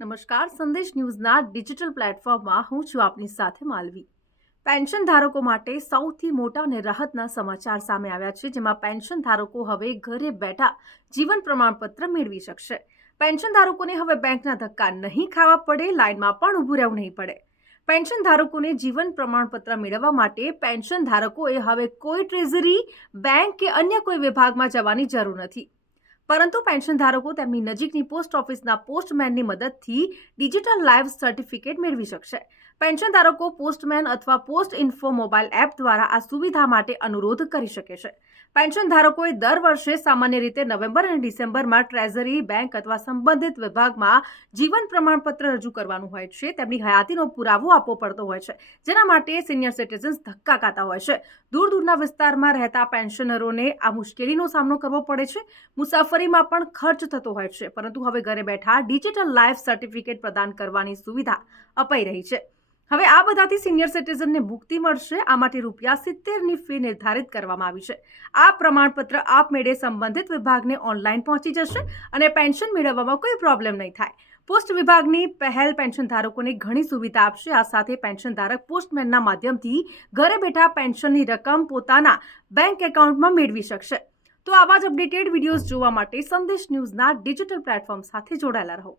નમસ્કાર, સંદેશ ન્યૂઝના ડિજિટલ પ્લેટફોર્મમાં હું છું આપની સાથે માલવી। પેન્શન ધારકો માટે સૌથી મોટા અને રાહતના સમાચાર સામે આવ્યા છે, જેમાં પેન્શન ધારકો હવે ઘરે બેઠા જીવન પ્રમાણપત્ર મેળવી શકશે। પેન્શન ધારકોને હવે બેંકના ધક્કા નહીં ખાવા પડે, લાઇનમાં પણ ઊભું રહેવું નહીં પડે। પેન્શન ધારકોને જીવન પ્રમાણપત્ર મેળવવા માટે પેન્શન ધારકોએ હવે કોઈ ટ્રેઝરી, બેંક કે અન્ય કોઈ વિભાગમાં જવાની જરૂર નથી, પરંતુ પેન્શન ધારકો તેમની નજીકની પોસ્ટ ઓફિસના પોસ્ટમેનની મદદથી ડિજિટલ લાઈવ સર્ટિફિકેટ મેળવી શકશે। પેન્શન ધારકો પોસ્ટમેન અથવા પોસ્ટ ઇન્ફો મોબાઈલ એપ દ્વારા આ સુવિધા માટે અનુરોધ કરી શકે છે। પેન્શન ધારકોએ દર વર્ષે સામાન્ય રીતે નવેમ્બર અને ડિસેમ્બરમાં ટ્રેઝરી, બેંક અથવા સંબંધિત વિભાગમાં જીવન પ્રમાણપત્ર રજૂ કરવાનું હોય છે। તેમની હયાતીનો પુરાવો આપવો પડતો હોય છે, જેના માટે સિનિયર સિટીઝન્સ ધક્કા ખાતા હોય છે। દૂરના વિસ્તારમાં રહેતા પેન્શનરોને આ મુશ્કેલીનો સામનો કરવો પડે છે। મુસાફરીમાં પણ ખર્ચ થતો હોય છે, પરંતુ હવે ઘરે બેઠા ડિજિટલ લાઈફ સર્ટિફિકેટ પ્રદાન કરવાની સુવિધા અપાઈ રહી છે। હવે આ બધાથી સિનિયર સિટીઝનને મુક્તિ મળશે। આ માટે ₹70ની ફી નિર્ધારિત કરવામાં આવી છે। આ પ્રમાણપત્ર આપમેળે સંબંધિત વિભાગને ઓનલાઈન પહોંચી જશે અને પેન્શન મેળવવામાં કોઈ પ્રોબ્લેમ નહીં થાય। પોસ્ટ વિભાગની પહેલ પેન્શન ધારકોને ઘણી સુવિધા આપશે। આ સાથે પેન્શન ધારક પોસ્ટમેનના માધ્યમથી ઘરે બેઠા પેન્શનની રકમ પોતાના બેંક એકાઉન્ટમાં મેળવી શકશે। તો આવા જ અપડેટેડ વિડીયોઝ જોવા માટે સંદેશ ન્યૂઝના ડિજિટલ પ્લેટફોર્મ સાથે જોડાયેલા રહો।